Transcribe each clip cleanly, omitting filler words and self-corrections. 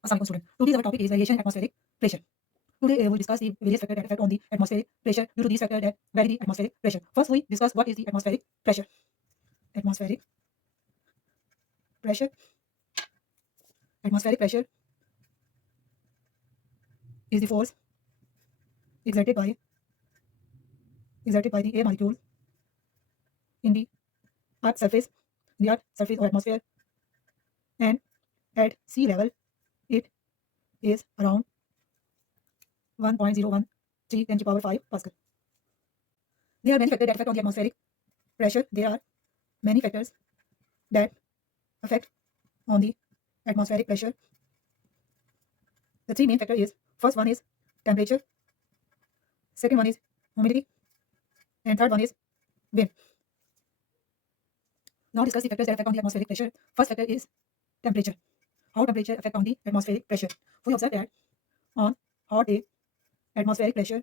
Assalamualaikum student. Today's our topic is variation in atmospheric pressure. Today we will discuss the various factors that affect on the atmospheric pressure due to these factors that vary the atmospheric pressure. First we discuss what is the atmospheric pressure. Atmospheric pressure. Atmospheric pressure is the force exerted by the air molecules in the earth's surface, or atmosphere, and at sea level it is around 1.013 10 to the power 5 Pascal. There are many factors that affect on the atmospheric pressure. There are many factors that affect on the atmospheric pressure. The three main factors is, first one is temperature, second one is humidity, and third one is wind. Now discuss the factors that affect on the atmospheric pressure. First factor is temperature. How temperature affect on the atmospheric pressure? We observe that on hot day, atmospheric pressure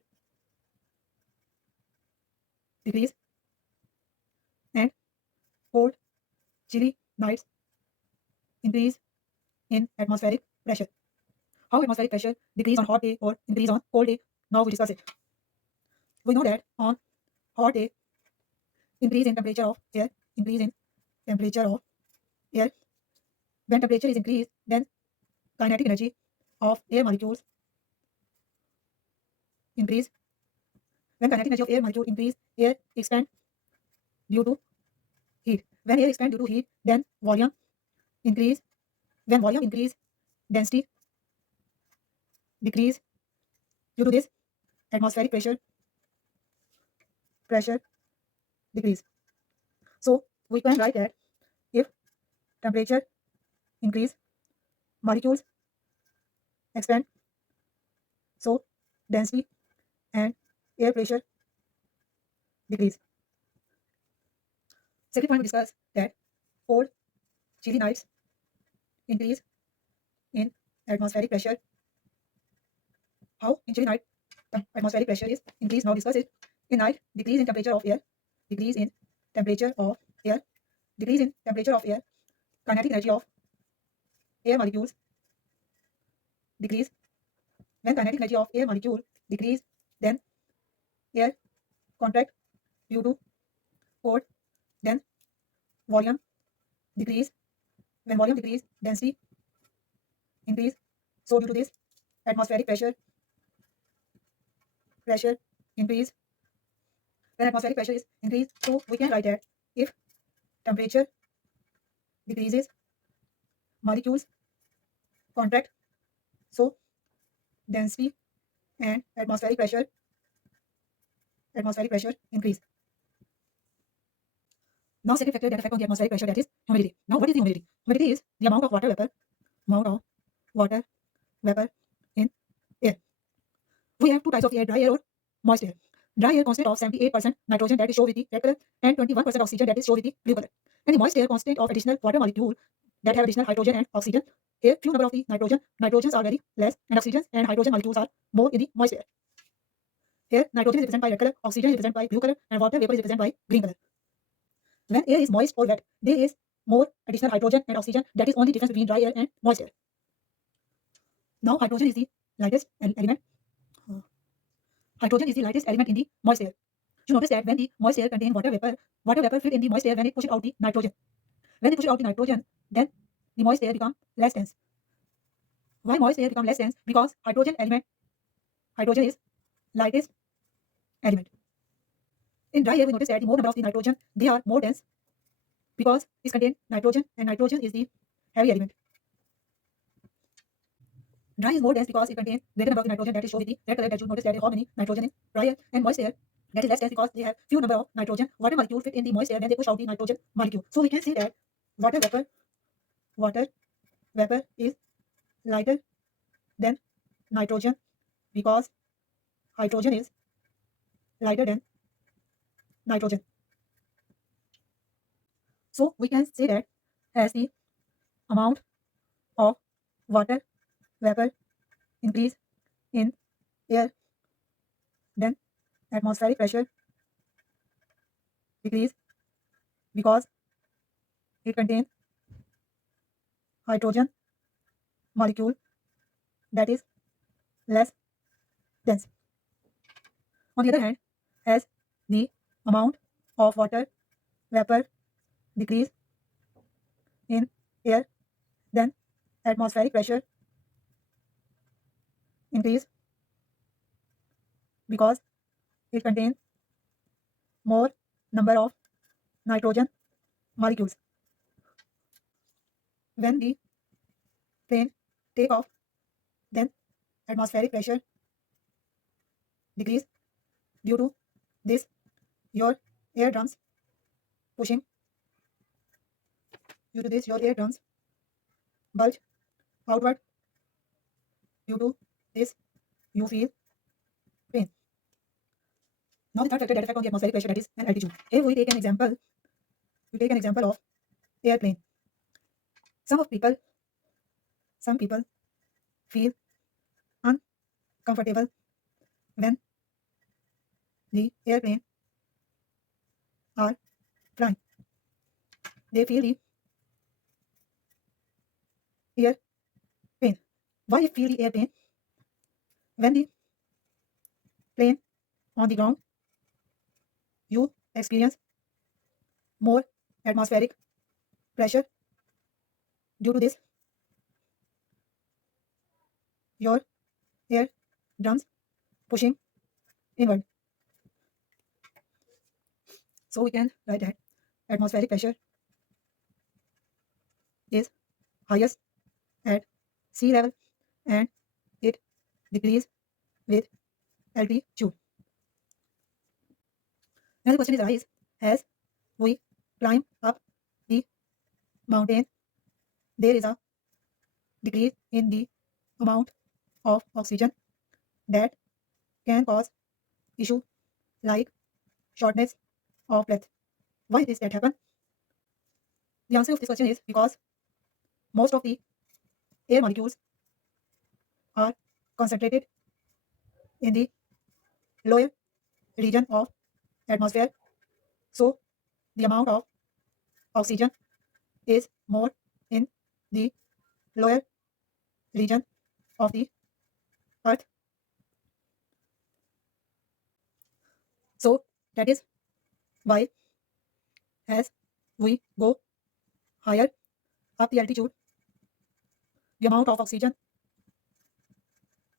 decrease, and cold, chilly nights increase in atmospheric pressure. How atmospheric pressure decrease on hot day or increase on cold day? Now we discuss it. We know that on hot day, increase in temperature of air, increase in temperature of air. When temperature is increased, then kinetic energy of air molecules increase. When kinetic energy of air molecule increase, air expand due to heat. When air expand due to heat, then volume increase. When volume increase, density decrease. Due to this, atmospheric pressure decrease. So we can write that if temperature increase, molecules expand, so density and air pressure decrease. Second point we discuss that cold, chilly nights increase in atmospheric pressure. How in chilly night atmospheric pressure is increased? Now discuss it. In night, decrease in temperature of air, decrease in temperature of air, decrease in temperature of air, kinetic energy of air molecules decrease. When kinetic energy of air molecule decrease, then air contract due to cold, then volume decrease. When volume decrease, density increase. So due to this, atmospheric pressure increase. When atmospheric pressure is increased, so we can write that if temperature decreases, molecules contract, so density and atmospheric pressure increase. Now second factor that affect on the atmospheric pressure, that is humidity. Now what is the humidity? Humidity is the amount of water vapor in air. We have two types of air, dry air or moist air. Dry air constant of 78% nitrogen that is shown with the red color and 21% oxygen that is shown with the blue color. And the moist air constant of additional water molecule that have additional hydrogen and oxygen. Here few number of the nitrogens are very less and oxygens and hydrogen molecules are more in the moist air. Here nitrogen is represented by red color, oxygen is represented by blue color, and water vapor is represented by green color. When air is moist or wet, there is more additional hydrogen and oxygen. That is only difference between dry air and moist air. Now hydrogen is the lightest element. Hydrogen is the lightest element in the moist air. You notice that when the moist air contains water vapor fit in the moist air when it pushes out the nitrogen. When it pushes out the nitrogen, then the moist air becomes less dense. Why moist air becomes less dense? Because hydrogen is lightest element. In dry air, we notice that the more number of the nitrogen, they are more dense because it contains nitrogen, and nitrogen is the heavy element. Dry is more dense because it contains greater number of the nitrogen that is shown with the red color that you notice that how many nitrogen in dry air, and moist air that is less dense because they have few number of nitrogen. Water molecule fit in the moist air when they push out the nitrogen molecule. So we can say that water vapor is lighter than nitrogen because hydrogen is lighter than nitrogen. So we can say that as the amount of water vapor increase in air, then atmospheric pressure decrease because it contains hydrogen molecule that is less dense. On the other hand, as the amount of water vapor decrease in air, then atmospheric pressure increase because it contains more number of nitrogen molecules. When the plane take off, then atmospheric pressure decrease. Due to this, your air drums pushing. Due to this, your air drums bulge outward. Due to this, you feel pain. Now the third factor that affect on the atmospheric pressure, that is an altitude. If we take an example, of airplane. Some people feel uncomfortable when the airplane are flying. They feel the air pain. Why you feel the air pain? When the plane on the ground, you experience more atmospheric pressure. Due to this, your air drums pushing inward. So we can write that atmospheric pressure is highest at sea level and it decreases with altitude. Now the question is arises as we climb up the mountain, there is a decrease in the amount of oxygen that can cause issue like shortness of breath. Why does that happen? The answer of this question is because most of the air molecules are concentrated in the lower region of atmosphere. So the amount of oxygen is more in the lower region of the earth. So that is why as we go higher up the altitude, the amount of oxygen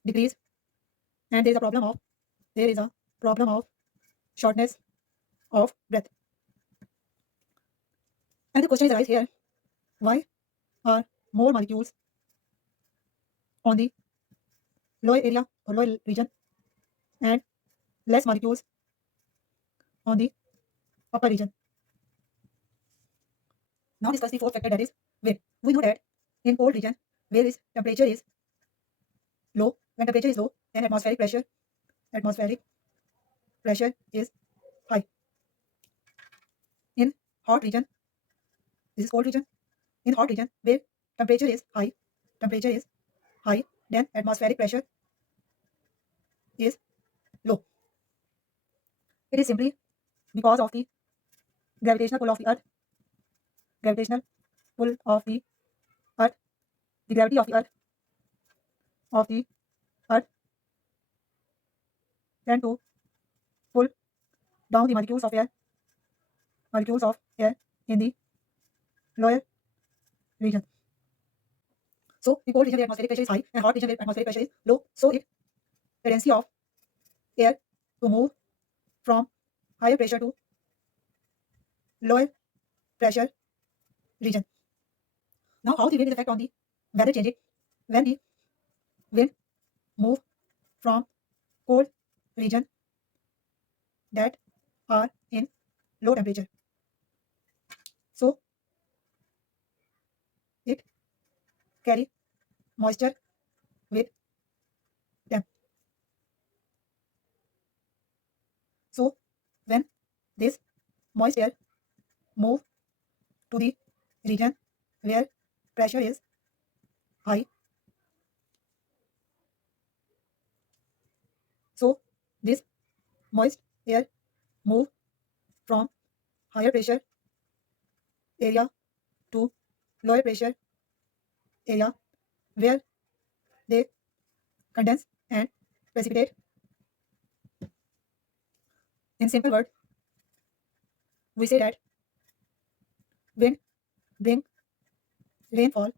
decrease and there is a problem of shortness of breath. And the question is arise here, why are more molecules on the lower area or lower region and less molecules on the upper region? Now discuss the fourth factor, that is wind. We know that in cold region where is temperature is low, when temperature is low, then atmospheric pressure is high. In hot region, this is cold region. In hot region where temperature is high, then atmospheric pressure is low. It is simply because of the gravitational pull of the earth. Gravitational pull of the earth, the gravity of the earth tend to pull down the molecules of air in the lower region. So in cold region where atmospheric pressure is high and hot region where atmospheric pressure is low, so it tendency of air to move from higher pressure to lower pressure region. Now how the wind is affect on the weather changing? When the wind move from cold region that are in low temperature, so it carry moisture with them. So when this moist air move to the region where pressure is high, so this moist air move from higher pressure area to lower pressure area where they condense and precipitate. In simple words, we say that wind bring rainfall,